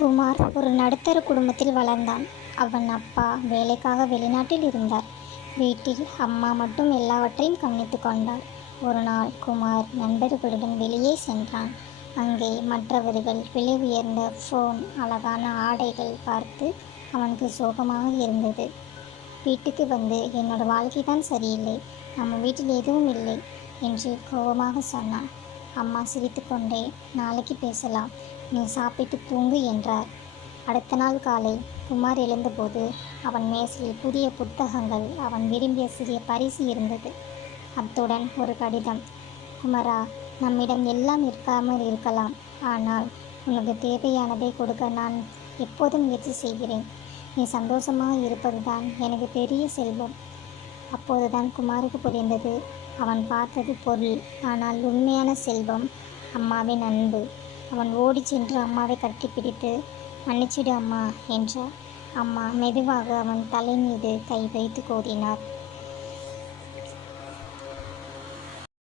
குமார் ஒரு நடுத்தர குடும்பத்தில் வளர்ந்தான். அவன் அப்பா வேலைக்காக வெளிநாட்டில் இருந்தார். வீட்டில் அம்மா மட்டும் எல்லாவற்றையும் கவனித்துக் கொண்டார். ஒரு நாள் குமார் நண்பர்களுடன் வெளியே சென்றான். அங்கே மற்றவர்கள் விலை உயர்ந்த ஃபோன், அழகான ஆடைகள் பார்த்து அவனுக்கு சோகமாக இருந்தது. வீட்டுக்கு வந்து, என்னோட வாழ்க்கை தான் சரியில்லை, நம்ம வீட்டில் எதுவும் இல்லை என்று கோபமாக சொன்னான். அம்மா சிரித்துக்கொண்டே, நாளைக்கு பேசலாம், நீ சாப்பிட்டு தூங்கு என்றார். அடுத்த நாள் காலை குமார் எழுந்தபோது அவன் மேசையில் புதிய புத்தகங்கள், அவன் விரும்பிய சிறிய பரிசு இருந்தது. அத்துடன் ஒரு கடிதம். குமரா, நம்மிடம் எல்லாம் இருக்காமல் இருக்கலாம், ஆனால் உனக்கு தேவையானதை கொடுக்க நான் எப்போதும் முயற்சி செய்கிறேன். நீ சந்தோஷமாக இருப்பதுதான் எனக்கு பெரிய செல்வம். அப்போதுதான் குமாருக்கு புரிந்தது, அவன் பார்த்தது பொருள், ஆனால் உண்மையான செல்வம் அம்மாவின் அன்பு. அவன் ஓடி சென்று அம்மாவை கட்டிப்பிடித்து, மன்னிச்சிடு அம்மா என்றார். அம்மா மெதுவாக அவன் தலை மீது கை வைத்து கூறினார்,